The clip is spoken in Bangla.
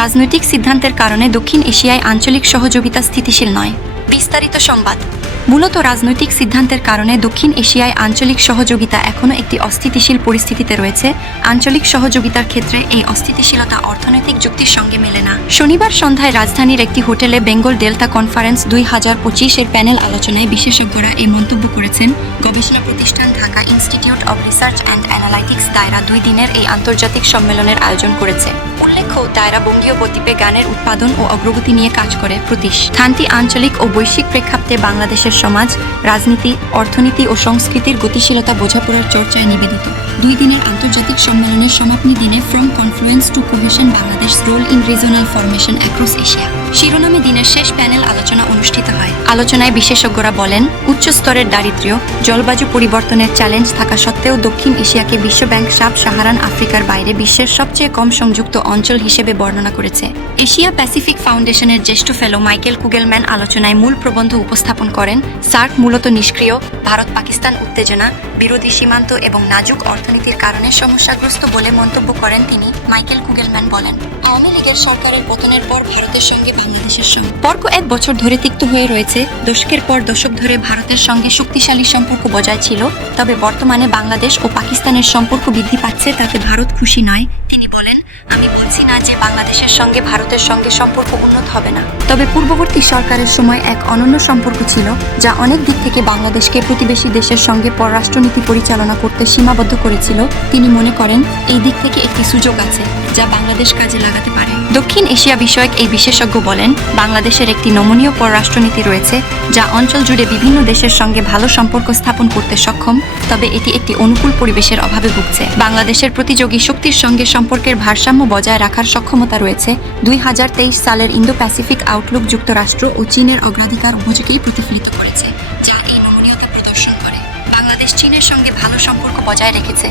রাজনৈতিক সিদ্ধান্তের কারণে দক্ষিণ এশিয়ায় আঞ্চলিক সহযোগিতা স্থিতিশীল নয়। বিস্তারিত সংবাদ। মূলত রাজনৈতিক সিদ্ধান্তের কারণে দক্ষিণ এশিয়ায় আঞ্চলিক সহযোগিতা এখনও একটি অস্থিতিশীল পরিস্থিতিতে রয়েছে। আঞ্চলিক সহযোগিতার ক্ষেত্রে এই অস্থিতিশীলতা অর্থনৈতিক যুক্তির সঙ্গে মেলে না। শনিবার সন্ধ্যায় রাজধানীর একটি হোটেলে বেঙ্গল ডেল্টা কনফারেন্স দুই হাজার পঁচিশের প্যানেল আলোচনায় বিশেষজ্ঞরা এই মন্তব্য করেছেন। গবেষণা প্রতিষ্ঠান Dhaka institute of research and analytics দায়রা দুই দিনের এই আন্তর্জাতিক সম্মেলনের আয়োজন করেছে। উল্লেখ্য দায়রা বঙ্গীয় বদ্বীপে গানের উৎপাদন ও অগ্রগতি নিয়ে কাজ করে প্রতিষ্ঠানটি আঞ্চলিক ও বৈশ্বিক প্রেক্ষাপটে বাংলাদেশের সমাজ, রাজনীতি, অর্থনীতি ও সংস্কৃতির গতিশীলতা বোঝাপড়ার চর্চায় নিবেদিত। দুই দিনের আন্তর্জাতিক সম্মেলনের সমাপনী দিনে from confluence to cohesion Bangladesh role in regional formation across Asia শিরোনামে দিনের শেষ প্যানেল আলোচনা অনুষ্ঠিত হয়। আলোচনায় বিশেষজ্ঞরা বলেন, উচ্চ স্তরের দারিদ্র্য, জলবায়ু পরিবর্তনের চ্যালেঞ্জ থাকা সত্ত্বেও দক্ষিণ এশিয়াকে বিশ্বব্যাংক সাব সাহারান আফ্রিকার বাইরে বিশ্বের সবচেয়ে কম সংযুক্ত অঞ্চল হিসেবে বর্ণনা করেছে। এশিয়া প্যাসিফিক ফাউন্ডেশনের জ্যেষ্ঠ ফেলো মাইকেল কুগেলম্যান আলোচনায় মূল প্রবন্ধ উপস্থাপন করেন সার্ক মূলত নিষ্ক্রিয়, ভারত পাকিস্তান উত্তেজনা, বিরোধী সীমান্ত এবং নাজুক অর্থনীতির কারণে সমস্যাগ্রস্ত বলে মন্তব্য করেন তিনি, মাইকেল কুগেলম্যান বলেন। আওয়ামী লীগের সরকারের পতনের পর ভারতের সঙ্গে বাংলাদেশের সম্পর্ক এক বছর ধরে তিক্ত হয়ে রয়েছে। দশকের পর দশক ধরে ভারতের সঙ্গে শক্তিশালী সম্পর্ক বজায় ছিল, তবে বর্তমানে বাংলাদেশ ও পাকিস্তানের সম্পর্ক বৃদ্ধি পাচ্ছে তাতে ভারত খুশি নয়, তিনি বলেন। আমি বলছি না যে বাংলাদেশের সঙ্গে ভারতের সঙ্গে সম্পর্ক উন্নত হবে না। তবে পূর্ববর্তী সরকারের সময় এক অনন্য সম্পর্ক ছিল, যা অনেক দিক থেকে বাংলাদেশকে প্রতিবেশী দেশের সঙ্গে পররাষ্ট্রনীতি পরিচালনা করতে সীমাবদ্ধ করেছিল। তিনি মনে করেন, এই দিক থেকে একটি সুযোগ আছে। যা বাংলাদেশ কাজে লাগাতে পারে। দক্ষিণ এশিয়া বিষয়ক এই বিশেষজ্ঞ বলেন, বাংলাদেশের একটি নমনীয় পররাষ্ট্রনীতি রয়েছে যা অঞ্চল জুড়ে বিভিন্ন দেশের সঙ্গে ভালো সম্পর্ক স্থাপন করতে সক্ষম, তবে এটি একটি অনুকূল পরিবেশের অভাবে ভুগছে। বাংলাদেশের প্রতিযোগী শক্তির সঙ্গে সম্পর্কের ভারসাম্য বজায় রাখার সক্ষমতা রয়েছে। দুই হাজার তেইশ সালের ইন্দো প্যাসিফিক আউটলুক যুক্তরাষ্ট্র ও চীনের অগ্রাধিকার উভযোগেই প্রতিফলিত করেছে, যা এই নমনীয়তা প্রদর্শন করে। বাংলাদেশ চীনের সঙ্গে ভালো সম্পর্ক বজায় রেখেছে।